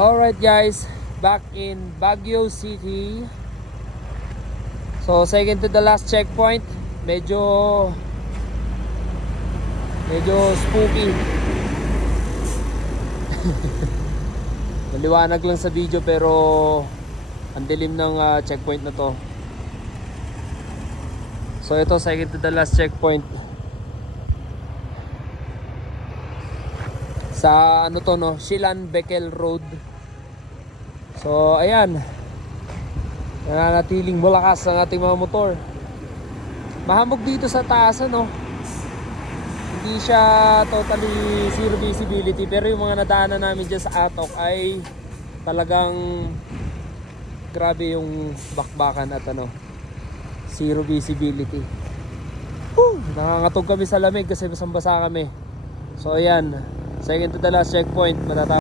Alright guys, back in Baguio City. So second to the last checkpoint. Medyo spooky. Maliwanag lang sa video pero ang dilim ng checkpoint na to. So ito, second to the last checkpoint. Sa ano to, no, Silan Beckel Road. So ayan, nananatiling malakas ang ating mga motor. Mahamog dito sa taas, ano. Hindi siya totally zero visibility, pero yung mga nadaanan namin dyan sa Atok ay talagang grabe yung bakbakan at ano, zero visibility. Nangangatog kami sa lamig kasi basang-basa kami. So ayan, second to the last checkpoint, matatapos.